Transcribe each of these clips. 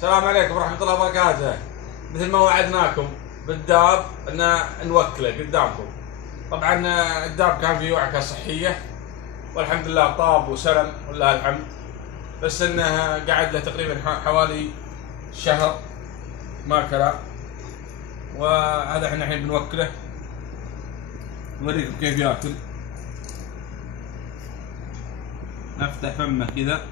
السلام عليكم ورحمة الله وبركاته. مثل ما وعدناكم بالداب ان نوكله قدامكم. طبعا الداب كان فيه وعكة صحية والحمد لله طاب وسلم ولله الحمد، بس انه قعد له تقريبا حوالي شهر ما كلا، وهذا احنا الحين بنوكله نوريكم كيف ياكل. نفتح فمه كذا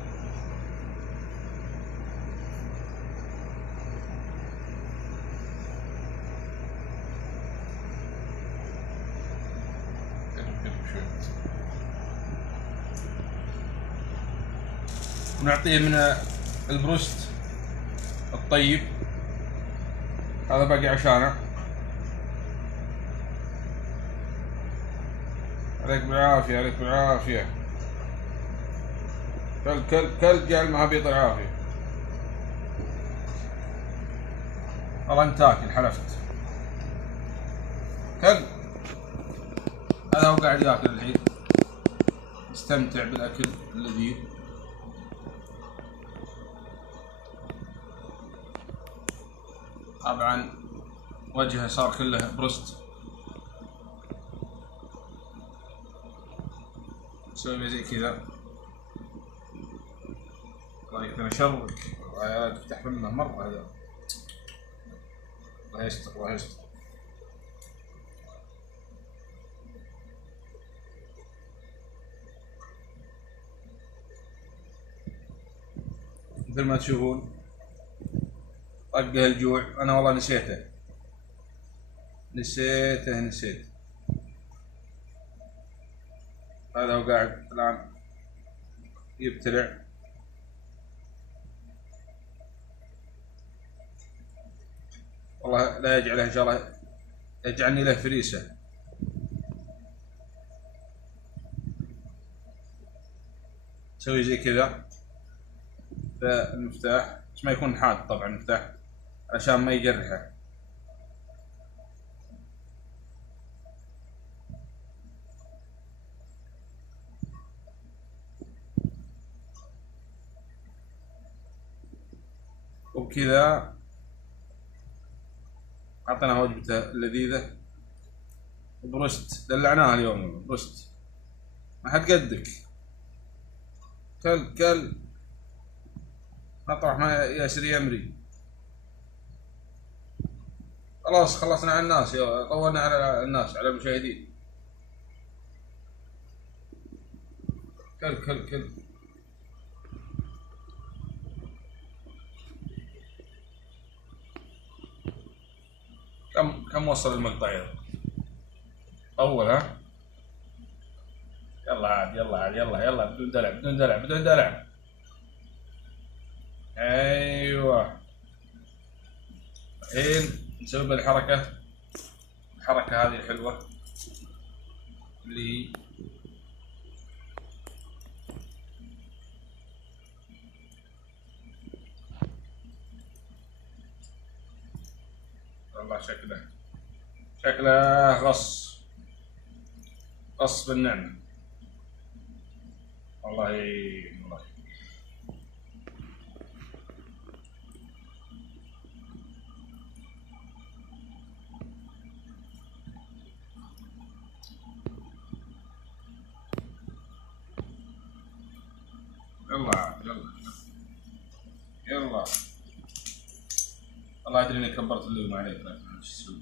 ونعطيه من البروست الطيب، هذا باقي عشانه. عليك بالعافية، عليك بالعافية. كل جعل ما بيط العافية. والله انت تاكل حلفت. كل هذا هو قاعد ياكل الحين، يستمتع بالاكل اللذيذ. طبعا وجهه صار كله بروست، نسوي زي كذا. الله يكفينا شرك، الله تفتح فمه مرة هذا. الله يستر، الله يستر. مثل ما تشوفون طقه الجوع. انا والله نسيته. هذا هو قاعد الان يبتلع. والله لا يجعله ان شاء الله، يجعلني له فريسة. تسوي زي كذا فالمفتاح، بس ما يكون حاد طبعا المفتاح عشان ما يجرحه. وبكذا أعطينا وجبته اللذيذة. بروست دلعناها اليوم، بروست ما حد قدك. كل مطرح ما ياسر يمري. خلاص خلصنا على الناس، طولنا على الناس، على المشاهدين. كل كم وصل المقطع يلا؟ أول ها؟ يلا عاد، يلا بدون دلع. أيوه. الحين نسوي بالحركة، الحركة هذه الحلوة اللي والله شكله غص بالنعمة. والله يلا الله يدري اني كبرت اللوم عليك، لكن ايش اسوي؟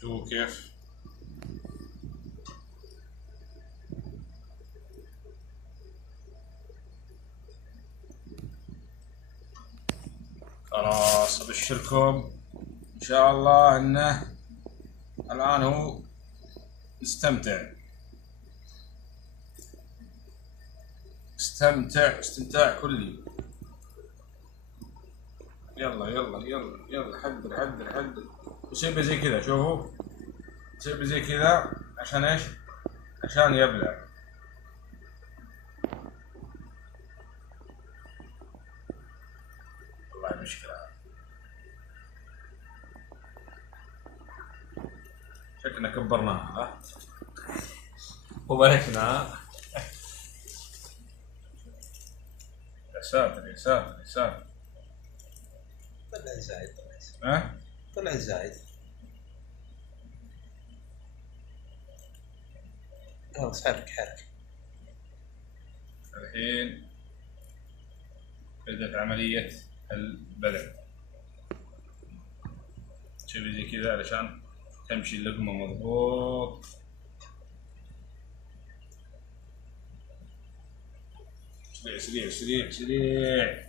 شوفوا كيف خلاص. ابشركم ان شاء الله انه الان هو يستمتع استمتاع كلي. يلا حدر وسيبه زي كذا. شوفوا سيبه زي كذا عشان ايش؟ عشان يبلع. والله مشكلة، شكلنا كبرناها وبلشنا. يا ساتر يا ساتر يا ساتر. طلع زايد. ها؟ طلع زايد. خلاص حرك. الحين بدأت عملية البلع. تسوي زي كذا علشان تمشي اللقمة مضبوط. سريع سريع سريع سريع.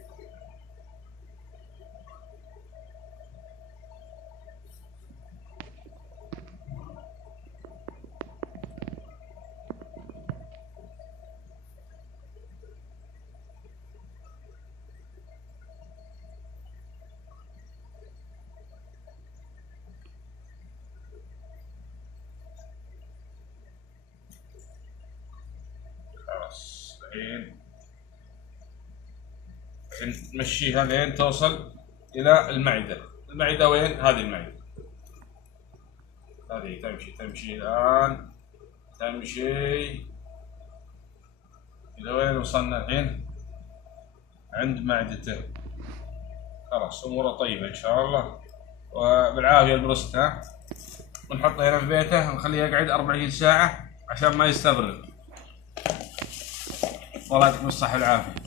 خلاص الحين تمشيها لين توصل إلى المعدة. المعدة وين؟ هذه المعدة، هذه تمشي الآن، تمشي إلى وين وصلنا الحين؟ عند معدته. خلاص أموره طيبة إن شاء الله، وبالعافية البروست. ها، ونحطه هنا في بيته ونخليه يقعد 24 ساعة عشان ما يستغرق. والله يعطيكم الصحة والعافية.